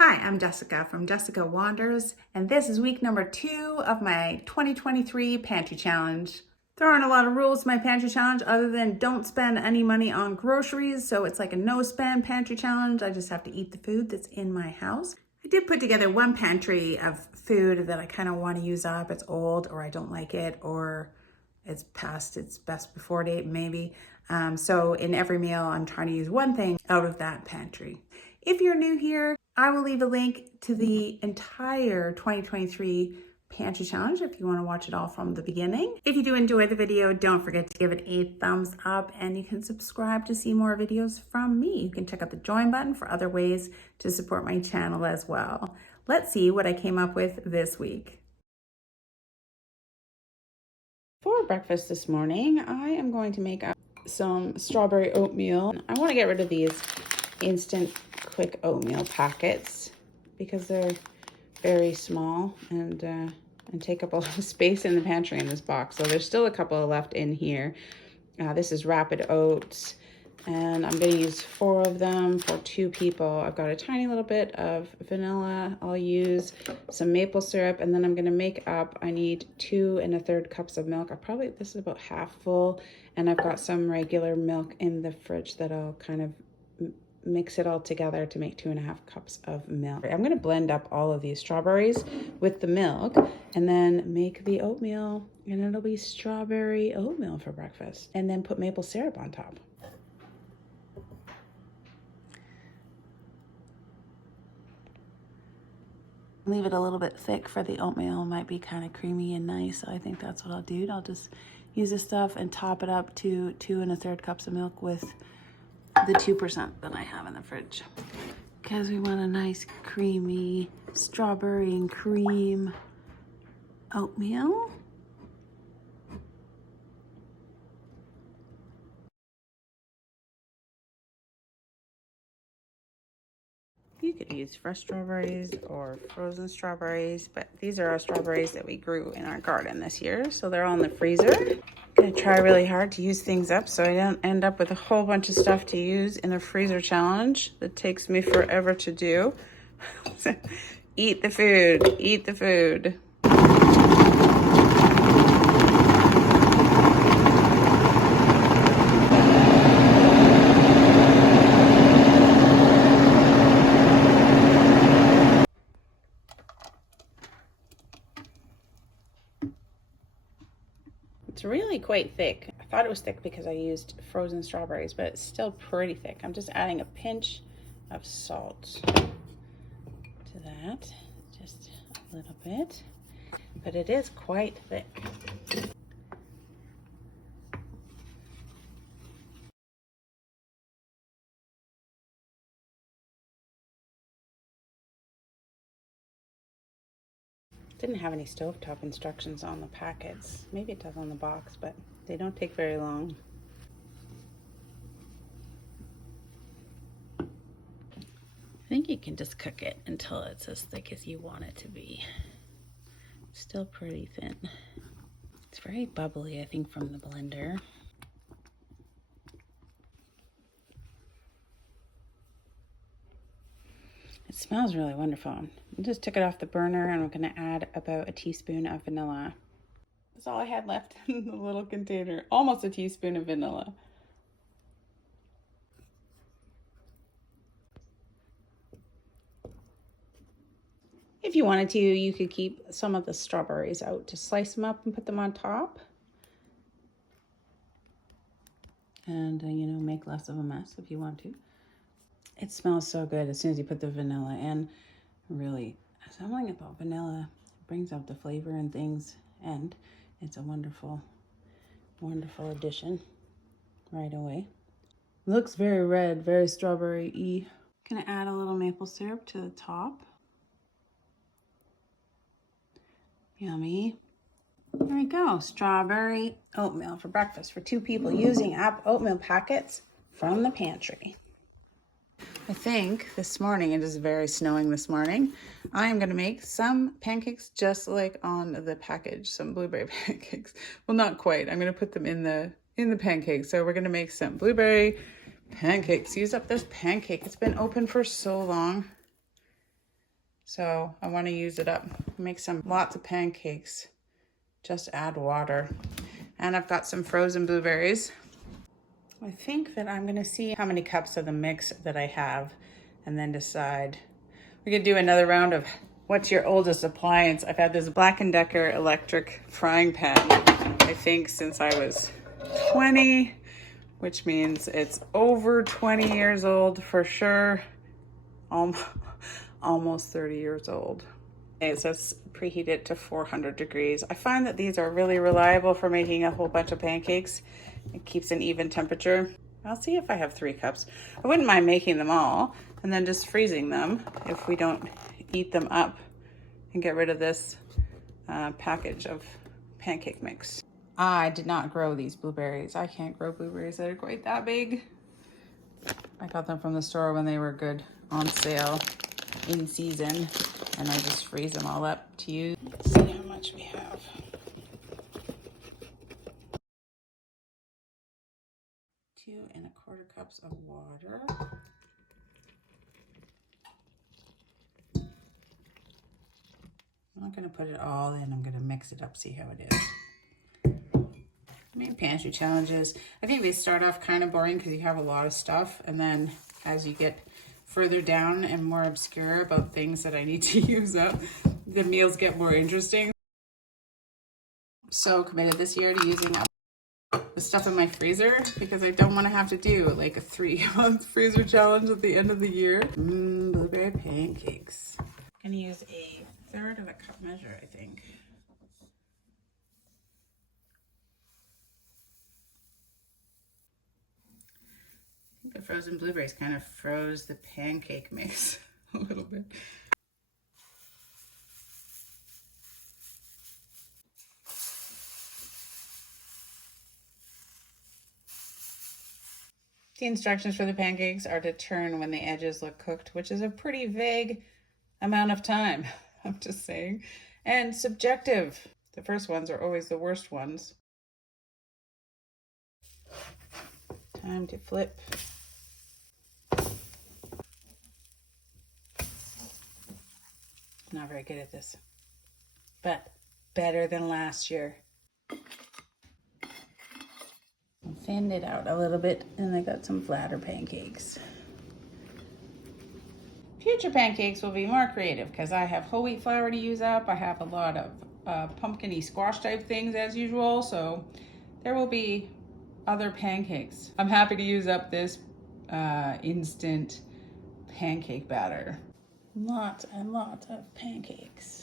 Hi, I'm Jessica from Jessica Wanders, and this is week number 2 of my 2023 Pantry Challenge. There aren't a lot of rules to my Pantry Challenge other than don't spend any money on groceries, so it's like a no-spend Pantry Challenge. I just have to eat the food that's in my house. I did put together one pantry of food that I kind of want to use up. It's old, or I don't like it, or it's past its best before date, maybe. So in every meal, I'm trying to use one thing out of that pantry. If you're new here, I will leave a link to the entire 2023 Pantry Challenge if you want to watch it all from the beginning. If you do enjoy the video, don't forget to give it a thumbs up, and you can subscribe to see more videos from me. You can check out the join button for other ways to support my channel as well. Let's see what I came up with this week. For breakfast this morning, I am going to make up some strawberry oatmeal. I want to get rid of these instant quick oatmeal packets because they're very small and take up a lot of space in the pantry in this box. So there's still a couple left in here. This is rapid oats, and I'm going to use 4 of them for 2 people. I've got a tiny little bit of vanilla. I'll use some maple syrup, and then I'm going to make up, I need 2 1/3 cups of milk. This is about half full, and I've got some regular milk in the fridge that I'll kind of mix it all together to make 2 1/2 cups of milk. I'm going to blend up all of these strawberries with the milk and then make the oatmeal, and it'll be strawberry oatmeal for breakfast, and then put maple syrup on top. Leave it a little bit thick for the oatmeal. It might be kind of creamy and nice, so I think that's what I'll do. I'll just use this stuff and top it up to 2 1/3 cups of milk with the 2% that I have in the fridge, because we want a nice creamy strawberry and cream oatmeal. You could use fresh strawberries or frozen strawberries, but these are our strawberries that we grew in our garden this year, so they're all in the freezer. I'm gonna try really hard to use things up so I don't end up with a whole bunch of stuff to use in a freezer challenge that takes me forever to do. Eat the food, eat the food. It's really quite thick. I thought it was thick because I used frozen strawberries, but it's still pretty thick. I'm just adding a pinch of salt to that, just a little bit, but it is quite thick. Didn't have any stovetop instructions on the packets. Maybe it does on the box, but they don't take very long. I think you can just cook it until it's as thick as you want it to be. It's still pretty thin. It's very bubbly, I think, from the blender. It smells really wonderful. I just took it off the burner, and I'm going to add about a teaspoon of vanilla. That's all I had left in the little container. Almost a teaspoon of vanilla. If you wanted to, you could keep some of the strawberries out to slice them up and put them on top. And, you know, make less of a mess if you want to. It smells so good as soon as you put the vanilla in. Really, something about vanilla brings out the flavor and things, and it's a wonderful, wonderful addition right away. Looks very red, very strawberry-y. Gonna add a little maple syrup to the top. Yummy. There we go, strawberry oatmeal for breakfast for 2 people using up oatmeal packets from the pantry. I think this morning, it is very snowing this morning, I am going to make some pancakes just like on the package, some blueberry pancakes. Well, not quite. I'm going to put them in the pancakes. So we're going to make some blueberry pancakes. Use up this pancake. It's been open for so long. So I want to use it up. Make lots of pancakes. Just add water. And I've got some frozen blueberries. I think that I'm gonna see how many cups of the mix that I have and then decide. We could do another round of what's your oldest appliance. I've had this Black & Decker electric frying pan, I think since I was 20, which means it's over 20 years old for sure. Almost 30 years old. It says preheat it to 400 degrees. I find that these are really reliable for making a whole bunch of pancakes. It keeps an even temperature. I'll see if I have 3 cups. I wouldn't mind making them all and then just freezing them if we don't eat them up and get rid of this package of pancake mix. I did not grow these blueberries. I can't grow blueberries that are quite that big. I got them from the store when they were good on sale in season, and I just freeze them all up to use. Let's see how much we have. Two and a quarter cups of water. I'm not gonna put it all in, I'm gonna mix it up, see how it is. Main pantry challenges. I think they start off kind of boring because you have a lot of stuff, and then as you get further down and more obscure about things that I need to use up, the meals get more interesting. So committed this year to using up the stuff in my freezer because I don't want to have to do like a 3-month freezer challenge at the end of the year. Blueberry pancakes. I'm gonna use a third of a cup measure, I think. I think the frozen blueberries kind of froze the pancake mix a little bit. The instructions for the pancakes are to turn when the edges look cooked, which is a pretty vague amount of time, I'm just saying, and subjective. The first ones are always the worst ones. Time to flip. Not very good at this, but better than last year. Thinned it out a little bit, and I got some flatter pancakes. Future pancakes will be more creative because I have whole wheat flour to use up. I have a lot of pumpkin-y squash type things as usual, so there will be other pancakes. I'm happy to use up this instant pancake batter. Lots and lots of pancakes.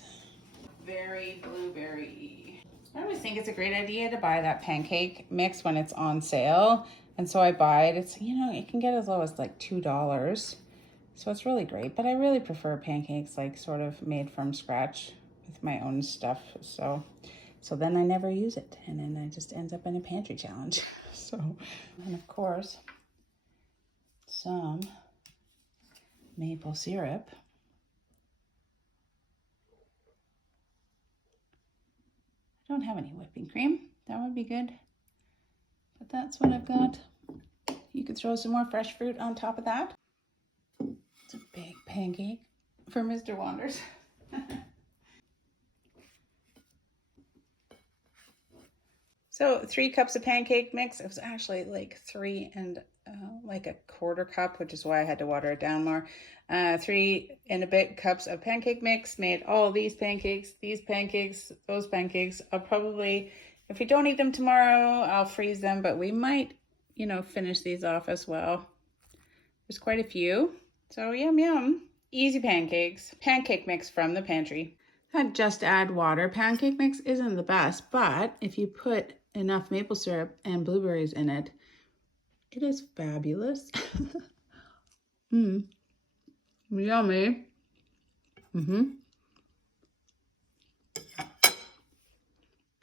Very blueberry. I always think it's a great idea to buy that pancake mix when it's on sale. And so I buy it. It's, you know, it can get as low as like $2. So it's really great. But I really prefer pancakes like sort of made from scratch with my own stuff. So then I never use it. And then it just ends up in a pantry challenge. So, and of course, some maple syrup. I don't have any whipping cream. That would be good. But that's what I've got. You could throw some more fresh fruit on top of that. It's a big pancake for Mr. Wonders. So 3 cups of pancake mix. It was actually like 3 and like a quarter cup, which is why I had to water it down more. 3 and a bit cups of pancake mix. Made all these pancakes, those pancakes. I'll probably, if we don't eat them tomorrow, I'll freeze them, but we might, you know, finish these off as well. There's quite a few. So yum, yum. Easy pancakes. Pancake mix from the pantry. Just add water. Pancake mix isn't the best, but if you put enough maple syrup and blueberries in it, it is fabulous. Yummy.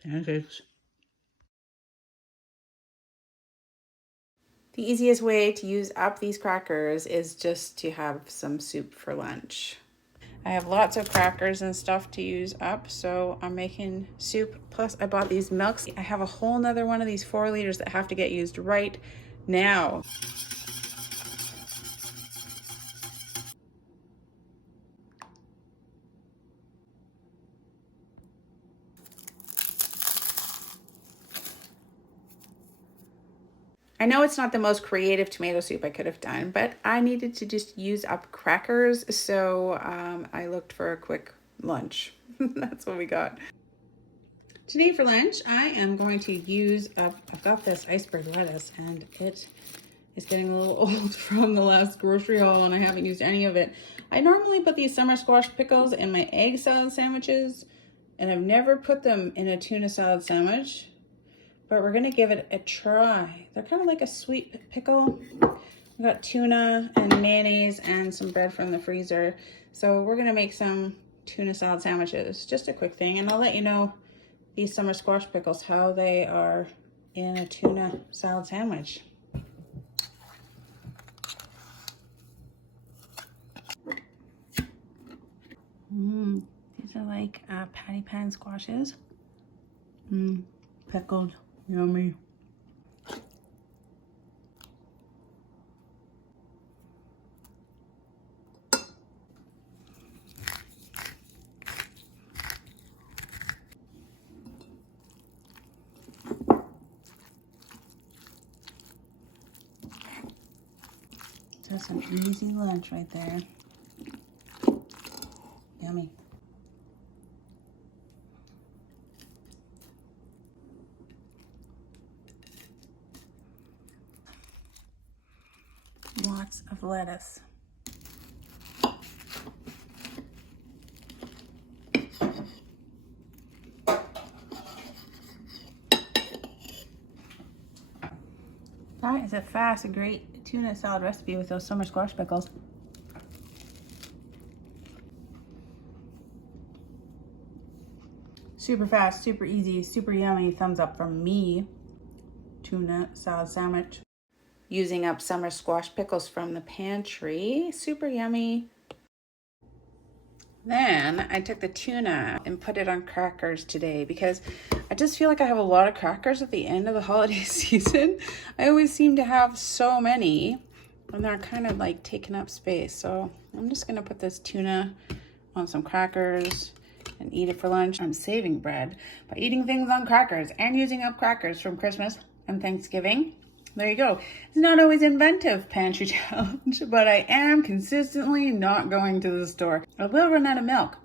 Pancakes. The easiest way to use up these crackers is just to have some soup for lunch. I have lots of crackers and stuff to use up, so I'm making soup. Plus I bought these milks. I have a whole nother one of these 4 liters that have to get used right now. I know it's not the most creative tomato soup I could have done, but I needed to just use up crackers, so I looked for a quick lunch. That's what we got. Today for lunch, I am going to use up, I've got this iceberg lettuce, and it is getting a little old from the last grocery haul, and I haven't used any of it. I normally put these summer squash pickles in my egg salad sandwiches, and I've never put them in a tuna salad sandwich. But we're gonna give it a try. They're kind of like a sweet pickle. We got tuna and mayonnaise and some bread from the freezer. So we're gonna make some tuna salad sandwiches. Just a quick thing, and I'll let you know these summer squash pickles, how they are in a tuna salad sandwich. These are like patty pan squashes. Pickled. Yummy. That's an easy lunch right there. Yummy. Lots of lettuce. That is a fast and great tuna salad recipe with those summer squash pickles. Super fast, super easy, super yummy. Thumbs up from me. Tuna salad sandwich. Using up summer squash pickles from the pantry. Super yummy. Then I took the tuna and put it on crackers today because I just feel like I have a lot of crackers at the end of the holiday season. I always seem to have so many and they're kind of like taking up space. So I'm just gonna put this tuna on some crackers and eat it for lunch. I'm saving bread by eating things on crackers and using up crackers from Christmas and Thanksgiving. There you go. It's not always inventive pantry challenge, but I am consistently not going to the store. I will run out of milk.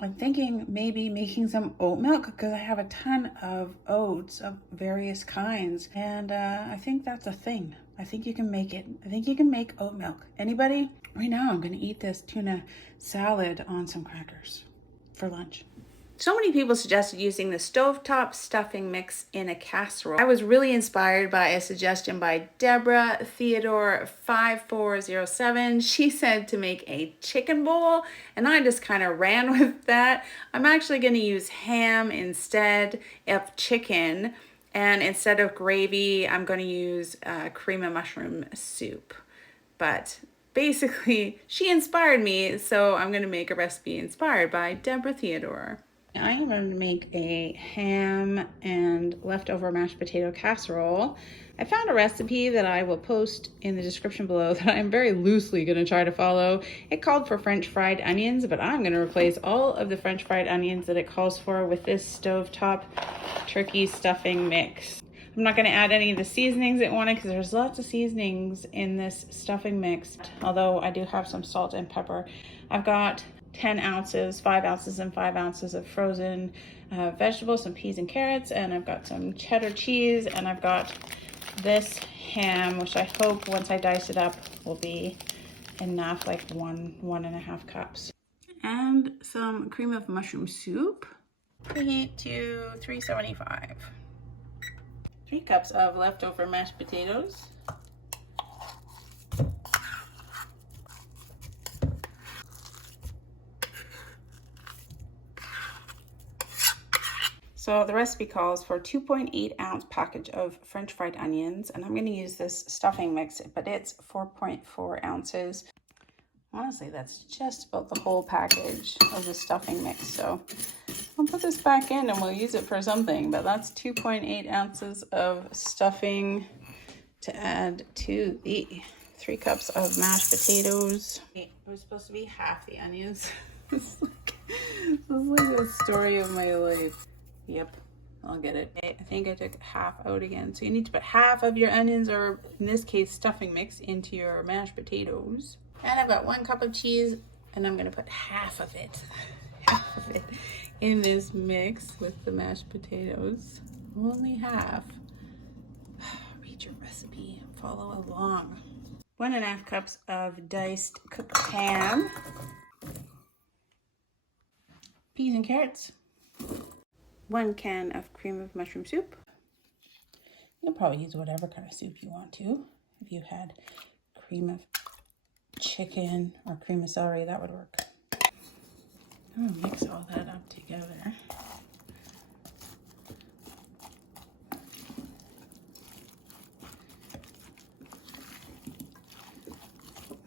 I'm thinking maybe making some oat milk because I have a ton of oats of various kinds. And I think that's a thing. I think you can make it. I think you can make oat milk. Anybody? Right now I'm going to eat this tuna salad on some crackers for lunch. So many people suggested using the stovetop stuffing mix in a casserole. I was really inspired by a suggestion by Deborah Theodore 5407. She said to make a chicken bowl, and I just kind of ran with that. I'm actually going to use ham instead of chicken, and instead of gravy, I'm going to use cream and mushroom soup. But basically, she inspired me, so I'm going to make a recipe inspired by Deborah Theodore. I am going to make a ham and leftover mashed potato casserole. I found a recipe that I will post in the description below that I'm very loosely going to try to follow. It called for French fried onions, but I'm going to replace all of the French fried onions that it calls for with this stovetop turkey stuffing mix. I'm not going to add any of the seasonings it wanted because there's lots of seasonings in this stuffing mix, although I do have some salt and pepper. I've got 10 ounces, 5 ounces and 5 ounces of frozen vegetables, some peas and carrots, and I've got some cheddar cheese, and I've got this ham, which I hope once I dice it up will be enough, like 1.5 cups. And some cream of mushroom soup. Preheat to 375. 3 cups of leftover mashed potatoes. So the recipe calls for a 2.8 ounce package of French fried onions, and I'm going to use this stuffing mix, but it's 4.4 ounces. Honestly, that's just about the whole package of the stuffing mix. So I'll put this back in and we'll use it for something, but that's 2.8 ounces of stuffing to add to the 3 cups of mashed potatoes. It was supposed to be half the onions. This is like the story of my life. Yep, I'll get it. I think I took half out again. So you need to put half of your onions, or in this case stuffing mix, into your mashed potatoes. And I've got 1 cup of cheese, and I'm gonna put half of it in this mix with the mashed potatoes. Only half. Read your recipe, follow along. 1.5 cups of diced cooked ham. Peas and carrots. 1 can of cream of mushroom soup. You'll probably use whatever kind of soup you want to. If you had cream of chicken or cream of celery, that would work. I'm gonna mix all that up together.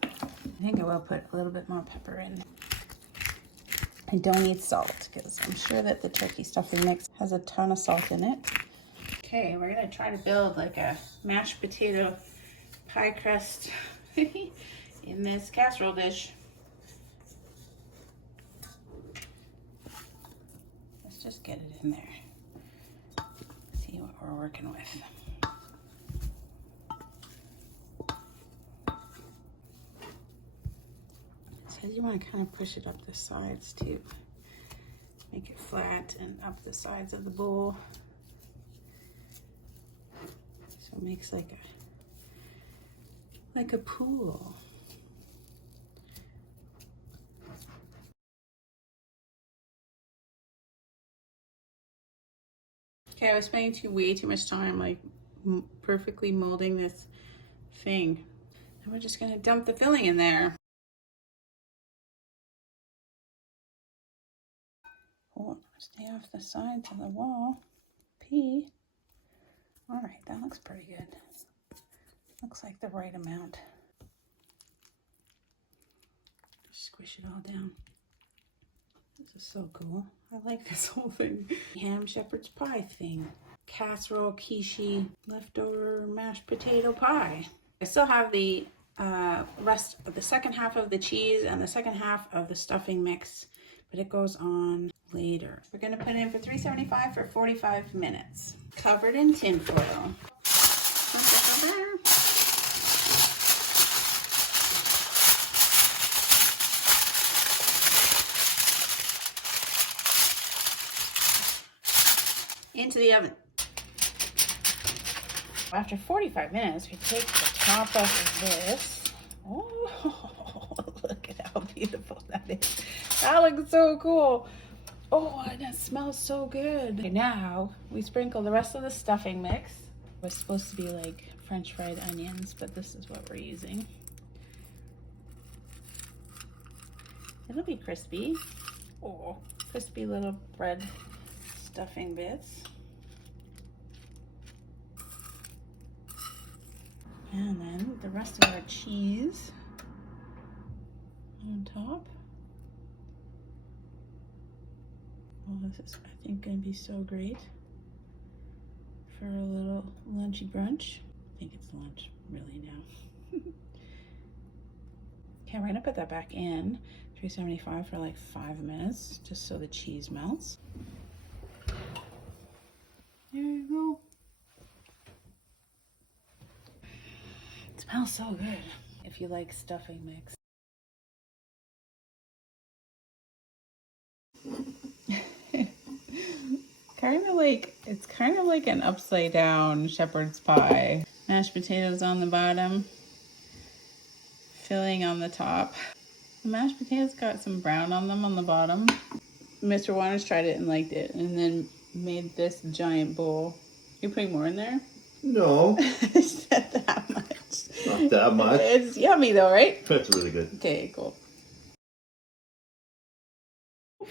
I think I will put a little bit more pepper in. I don't need salt because I'm sure that the turkey stuffing mix has a ton of salt in it. Okay, we're gonna try to build like a mashed potato pie crust in this casserole dish. Let's just get it in there. See what we're working with. It says you want to kind of push it up the sides too. Make it flat and up the sides of the bowl. So it makes like a pool. Okay, I was spending way too much time like perfectly molding this thing. And we're just gonna dump the filling in there. Oh, stay off the sides of the wall. P. All right, that looks pretty good. Looks like the right amount. Just squish it all down. This is so cool. I like this whole thing. Ham shepherd's pie thing. Casserole, quiche, leftover mashed potato pie. I still have the rest of the second half of the cheese and the second half of the stuffing mix, but it goes on later. We're gonna put it in for 375 for 45 minutes. Covered in tin foil. Into the oven. After 45 minutes, we take the top off of this. Oh, look at how beautiful that is. That looks so cool. Oh, and it smells so good. Okay, now we sprinkle the rest of the stuffing mix. It was supposed to be like French fried onions, but this is what we're using. It'll be crispy. Oh, crispy little bread stuffing bits. And then the rest of our cheese on top. Oh, this is, I think, gonna be so great for a little lunchy brunch. I think it's lunch really now. Okay, we're gonna put that back in 375 for like 5 minutes, just so the cheese melts. There you go. It smells so good. If you like stuffing mix. It's kind of like an upside down shepherd's pie. Mashed potatoes on the bottom, filling on the top. The mashed potatoes got some brown on them on the bottom. Mr. Waters tried it and liked it, and then made this giant bowl. You putting more in there? No. It's not that much. Not that much. It's yummy though, right? That's really good. Okay, cool.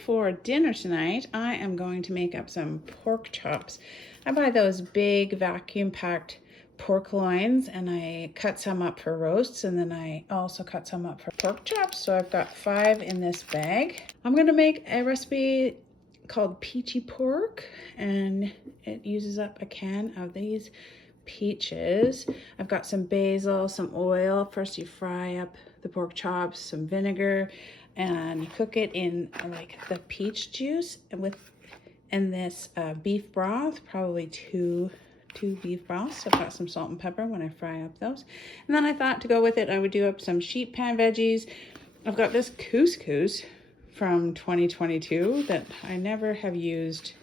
For dinner tonight, I am going to make up some pork chops. I buy those big vacuum packed pork loins, and I cut some up for roasts, and then I also cut some up for pork chops. So I've got 5 in this bag. I'm going to make a recipe called Peachy pork, and it uses up a can of these peaches. I've got some basil, some oil. First you fry up the pork chops, some vinegar, and you cook it in like the peach juice with And this beef broth, probably two beef broths. I've got some salt and pepper when I fry up those. And then I thought to go with it, I would do up some sheet pan veggies. I've got this couscous from 2022 that I never have used,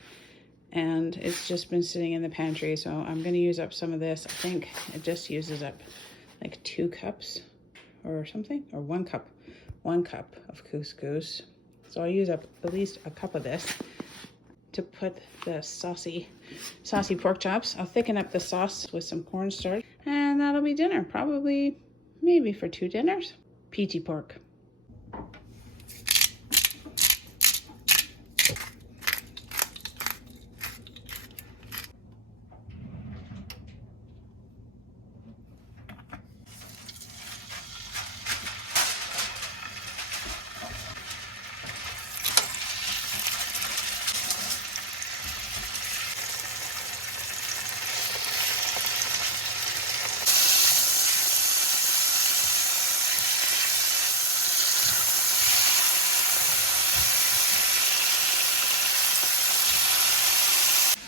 and it's just been sitting in the pantry. So I'm going to use up some of this. I think it just uses up like 2 cups or something, or 1 cup of couscous. So I'll use up at least a cup of this to put the saucy pork chops. I'll thicken up the sauce with some cornstarch, and that'll be dinner. Probably, maybe for 2 dinners. Peachy pork.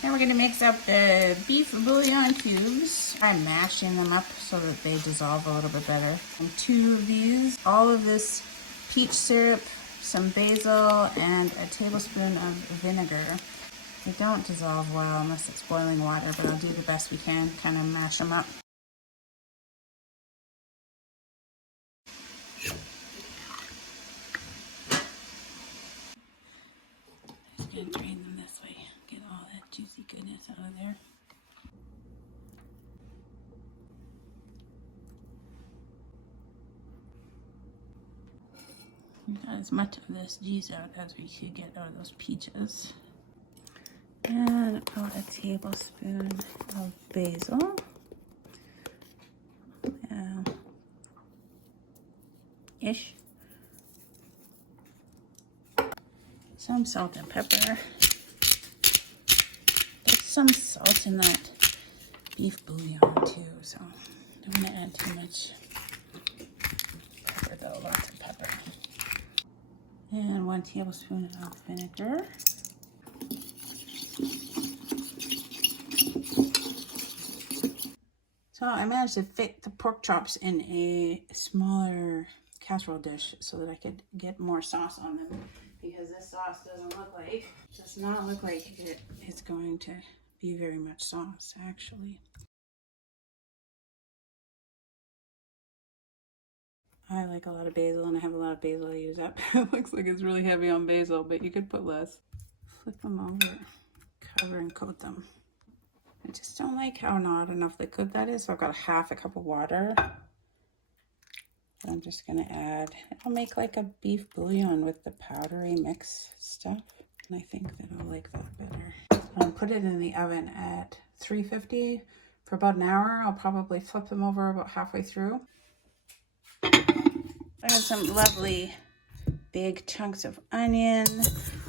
Now we're gonna mix up the beef bouillon cubes. I'm mashing them up so that they dissolve a little bit better. And 2 of these, all of this peach syrup, some basil, and a tablespoon of vinegar. They don't dissolve well unless it's boiling water, but I'll do the best we can, kind of mash them up. Just gonna drain them this way, get all that juicy goodness out of there. We got as much of this juice out as we could get out of those peaches. And about a tablespoon of basil. Ish. Some salt and pepper. There's some salt in that beef bouillon too, so don't want to add too much pepper though, lots of pepper. And 1 tablespoon of vinegar. So I managed to fit the pork chops in a smaller casserole dish so that I could get more sauce on them, because this sauce does not look like it is going to be very much sauce actually. I like a lot of basil, and I have a lot of basil I use up. It looks like it's really heavy on basil, but you could put less. Flip them over, cover and coat them. I just don't like how not enough liquid that is, so I've got 1/2 cup of water. I'm just gonna add, I'll make like a beef bouillon with the powdery mix stuff, and I think that I'll like that better. I'll put it in the oven at 350 for about an hour. I'll probably flip them over about halfway through. I have some lovely big chunks of onion,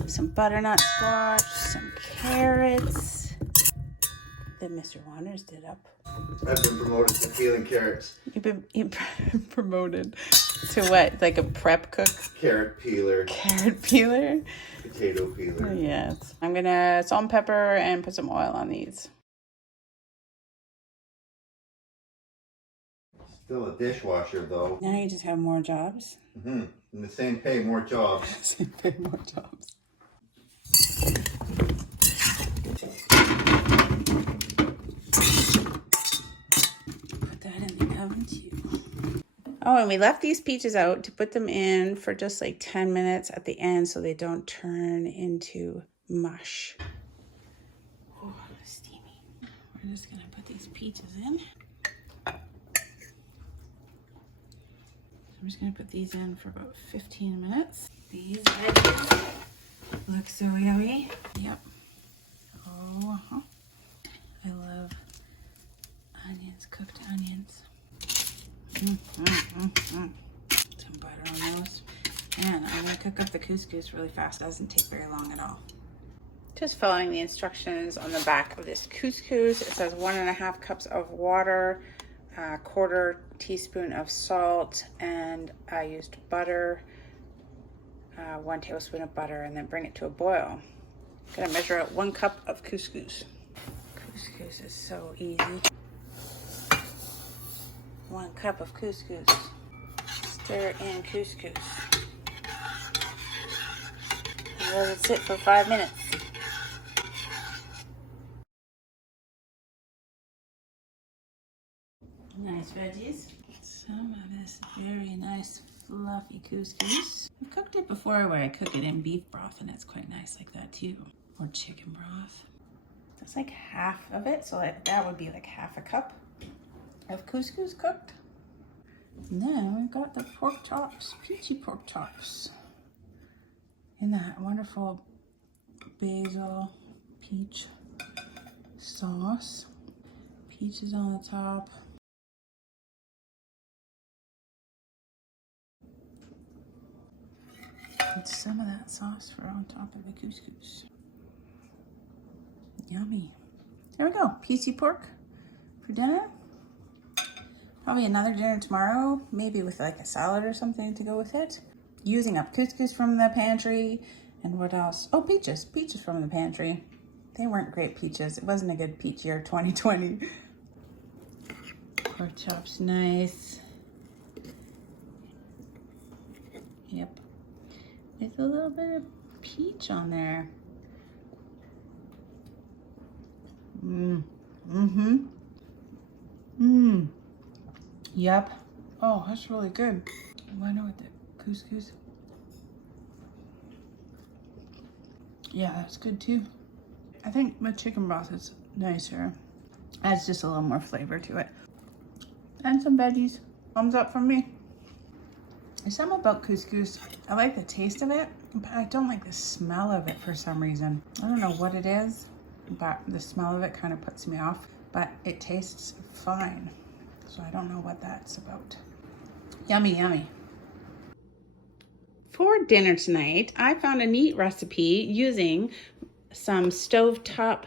some butternut squash, some carrots that Mr. Wanders did up. I've been promoted to peeling carrots. You've been promoted to what? Like a prep cook? Carrot peeler. Carrot peeler? Potato peeler. Yes. I'm gonna salt and pepper and put some oil on these. Still a dishwasher though. Now you just have more jobs. In the same pay, more jobs. Same pay, more jobs. Put that in the oven too. Oh, and we left these peaches out to put them in for just like 10 minutes at the end so they don't turn into mush. Oh, steamy. We're just gonna put these peaches in. I'm just gonna put these in for about 15 minutes. These veggies look so yummy. Yep. Oh, I love onions, cooked onions. Some butter on those. And I'm gonna cook up the couscous really fast. It doesn't take very long at all. Just following the instructions on the back of this couscous. It says 1.5 cups of water, 1/4 teaspoon of salt, and I used butter, 1 tablespoon of butter, and then bring it to a boil. Gonna measure out 1 cup of couscous. Couscous is so easy. 1 cup of couscous. Stir in couscous. And let it sit for 5 minutes. Nice veggies. Some of this very nice fluffy couscous. I've cooked it before where I cook it in beef broth and it's quite nice like that too. Or chicken broth. That's like half of it, so that would be like half a cup of couscous cooked. And then we've got the pork chops, peachy pork chops. In that wonderful basil peach sauce. Peaches on the top. Put some of that sauce for on top of the couscous. Yummy. There we go. Peachy pork for dinner. Probably another dinner tomorrow, maybe with like a salad or something to go with it. Using up couscous from the pantry. And what else? Oh, peaches. Peaches from the pantry. They weren't great peaches. It wasn't a good peach year, 2020. Pork chops, nice. Yep. With a little bit of peach on there. Yep. Oh, that's really good. Why not with the couscous? Yeah, that's good too. I think the chicken broth is nicer. Adds just a little more flavor to it. And some veggies. Thumbs up from me. There's something about couscous. I like the taste of it, but I don't like the smell of it for some reason. I don't know what it is, but the smell of it kind of puts me off. But it tastes fine. So I don't know what that's about. Yummy, yummy. For dinner tonight, I found a neat recipe using some stovetop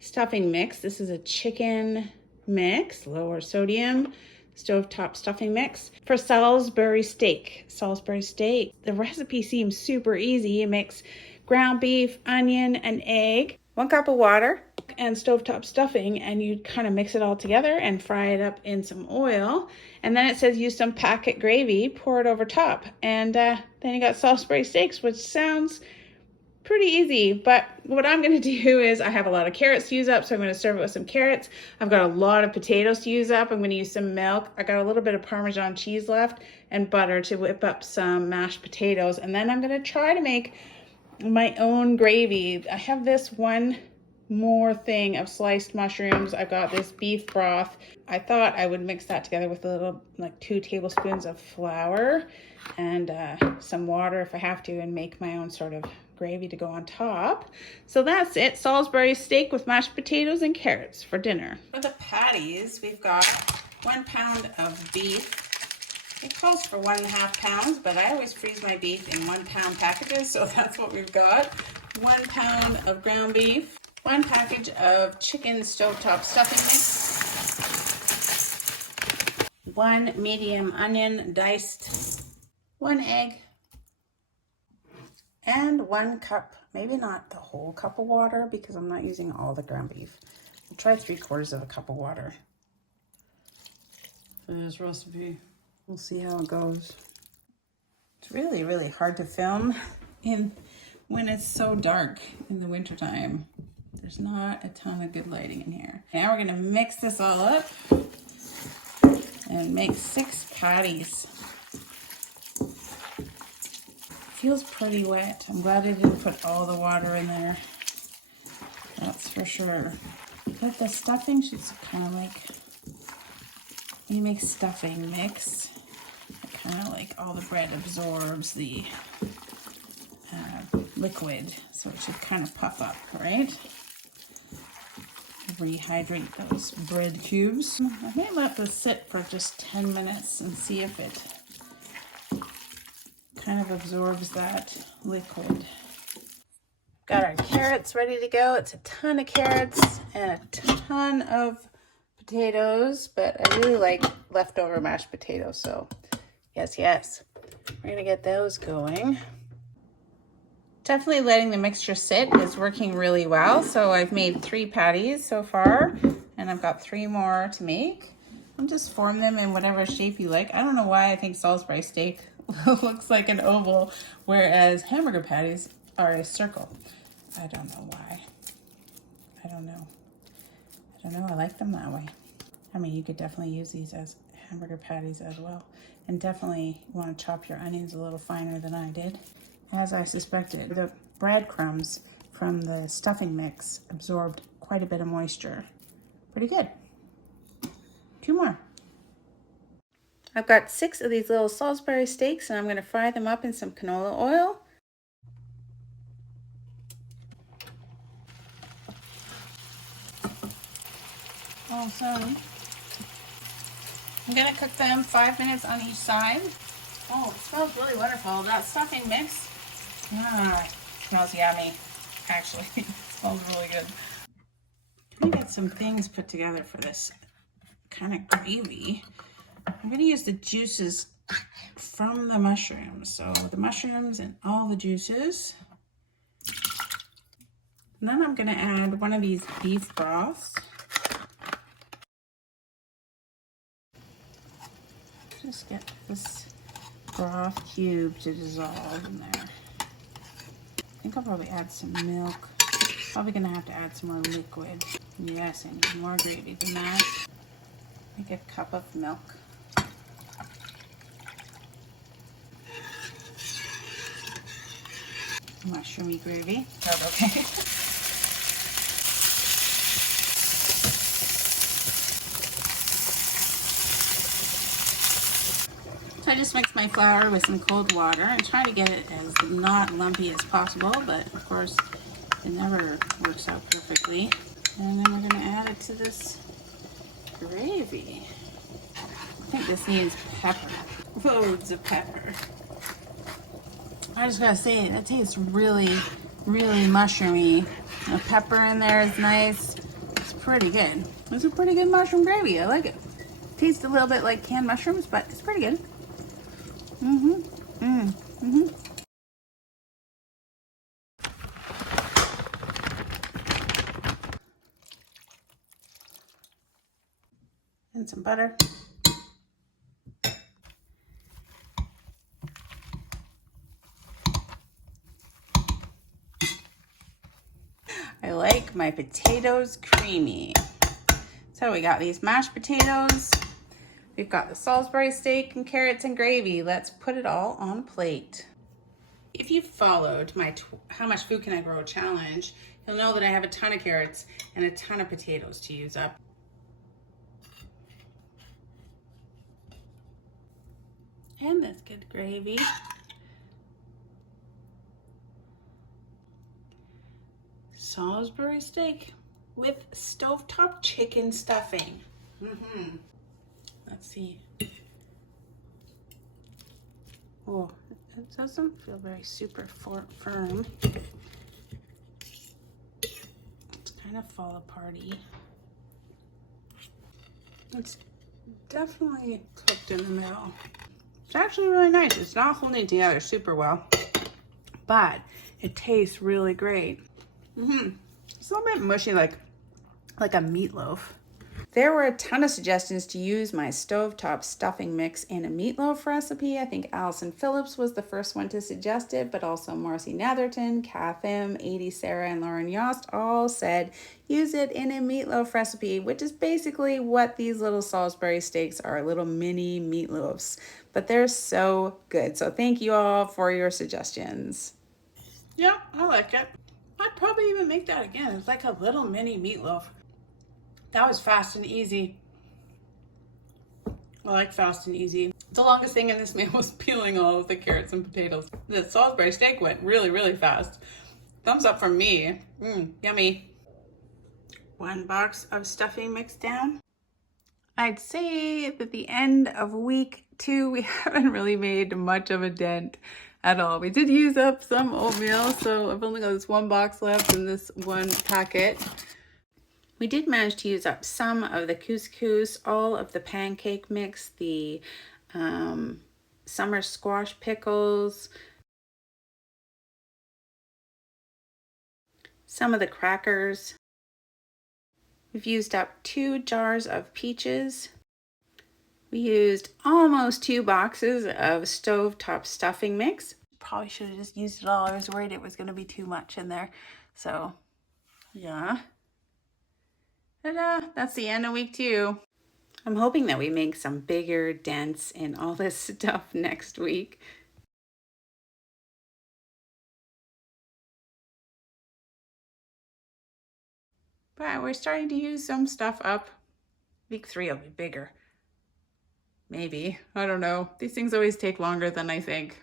stuffing mix. This is a chicken mix, lower sodium, stovetop stuffing mix for Salisbury steak. Salisbury steak. The recipe seems super easy. You mix ground beef, onion, and egg, 1 cup of water, and stovetop stuffing, and you kind of mix it all together and fry it up in some oil. And then it says use some packet gravy, pour it over top, and then you got Salisbury steaks, which sounds pretty easy. But what I'm going to do is I have a lot of carrots to use up, so I'm going to serve it with some carrots. I've got a lot of potatoes to use up. I'm going to use some milk. I got a little bit of Parmesan cheese left and butter to whip up some mashed potatoes, and then I'm going to try to make my own gravy. I have this one more thing of sliced mushrooms. I've got this beef broth. I thought I would mix that together with a little, like 2 tablespoons of flour and some water if I have to, and make my own sort of gravy to go on top. So that's it. Salisbury steak with mashed potatoes and carrots for dinner. For the patties, we've got 1 pound of beef. It calls for 1.5 pounds, but I always freeze my beef in 1 pound packages, so that's what we've got. 1 pound of ground beef, 1 package of chicken stovetop stuffing mix, 1 medium onion diced, 1 egg, and 1 cup, maybe not the whole cup of water because I'm not using all the ground beef. I'll try 3/4 of a cup of water for this recipe. We'll see how it goes. It's really, really hard to film when it's so dark in the wintertime. There's not a ton of good lighting in here. Now we're gonna mix this all up and make 6 patties. Feels pretty wet. I'm glad I didn't put all the water in there. That's for sure. But the stuffing should kind of like, you make stuffing mix. Kind of like all the bread absorbs the liquid, so it should kind of puff up, right? Rehydrate those bread cubes. I may let this sit for just 10 minutes and see if it kind of absorbs that liquid. Got our carrots ready to go. It's a ton of carrots and a ton of potatoes, but I really like leftover mashed potatoes, so yes. We're gonna get those going. Definitely letting the mixture sit is working really well. So I've made 3 patties so far, and I've got 3 more to make. And just form them in whatever shape you like. I don't know why I think Salisbury steak looks like an oval, whereas hamburger patties are a circle. I don't know why. I don't know. I like them that way. I mean, you could definitely use these as hamburger patties as well. And definitely want to chop your onions a little finer than I did. As I suspected, the breadcrumbs from the stuffing mix absorbed quite a bit of moisture. Pretty good. 2 more. I've got 6 of these little Salisbury steaks, and I'm going to fry them up in some canola oil. Awesome. I'm going to cook them 5 minutes on each side. Oh, it smells really wonderful. That stuffing mix, it smells yummy. Actually, it smells really good. I'm going to get some things put together for this kind of gravy. I'm going to use the juices from the mushrooms. So the mushrooms and all the juices. And then I'm going to add one of these beef broths. Just get this broth cube to dissolve in there. I think I'll probably add some milk. Probably going to have to add some more liquid. Yes, I need more gravy than that. Make a cup of milk. Mushroomy gravy. Oh, okay. So I just mix my flour with some cold water and try to get it as not lumpy as possible, but of course it never works out perfectly. And then we're going to add it to this gravy. I think this needs pepper. Loads of pepper. I just gotta say, that tastes really, really mushroomy. The pepper in there is nice. It's pretty good. It's a pretty good mushroom gravy. I like it. Tastes a little bit like canned mushrooms, but it's pretty good. And some butter. I like my potatoes creamy. So we got these mashed potatoes. We've got the Salisbury steak and carrots and gravy. Let's put it all on a plate. If you've followed my How Much Food Can I Grow challenge, you'll know that I have a ton of carrots and a ton of potatoes to use up. And that's good gravy. Salisbury steak with stovetop chicken stuffing. Let's see. Oh, it doesn't feel very super firm. It's kind of fall aparty. It's definitely cooked in the middle. It's actually really nice. It's not holding together super well, but it tastes really great. It's a little bit mushy, like a meatloaf. There were a ton of suggestions to use my stovetop stuffing mix in a meatloaf recipe. I think Allison Phillips was the first one to suggest it, but also Marcy Netherton, Kath M, 80 Sarah, and Lauren Yost all said use it in a meatloaf recipe, which is basically what these little Salisbury steaks are, little mini meatloafs. But they're so good. So thank you all for your suggestions. Yeah, I like it. I'd probably even make that again. It's like a little mini meatloaf. That was fast and easy. I like fast and easy. The longest thing in this meal was peeling all of the carrots and potatoes. The Salisbury steak went really, really fast. Thumbs up from me. Yummy. 1 box of stuffing mixed down. I'd say at the end of week 2, we haven't really made much of a dent at all. We did use up some oatmeal, so I've only got this 1 box left in this 1 packet. We did manage to use up some of the couscous, all of the pancake mix, the summer squash pickles, some of the crackers. We've used up 2 jars of peaches. We used almost 2 boxes of stovetop stuffing mix. Probably should have just used it all. I was worried it was going to be too much in there. So, yeah. Ta-da! That's the end of week 2. I'm hoping that we make some bigger dents in all this stuff next week. But we're starting to use some stuff up. Week 3 will be bigger. Maybe. I don't know. These things always take longer than I think.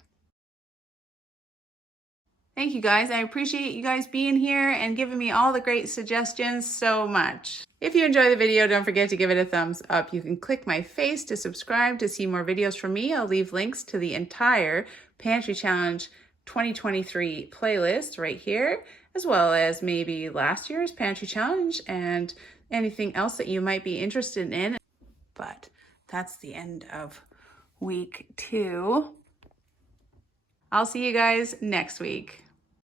Thank you guys. I appreciate you guys being here and giving me all the great suggestions so much. If you enjoy the video, don't forget to give it a thumbs up. You can click my face to subscribe to see more videos from me. I'll leave links to the entire Pantry Challenge 2023 playlist right here, as well as maybe last year's Pantry Challenge and anything else that you might be interested in. But that's the end of week 2. I'll see you guys next week.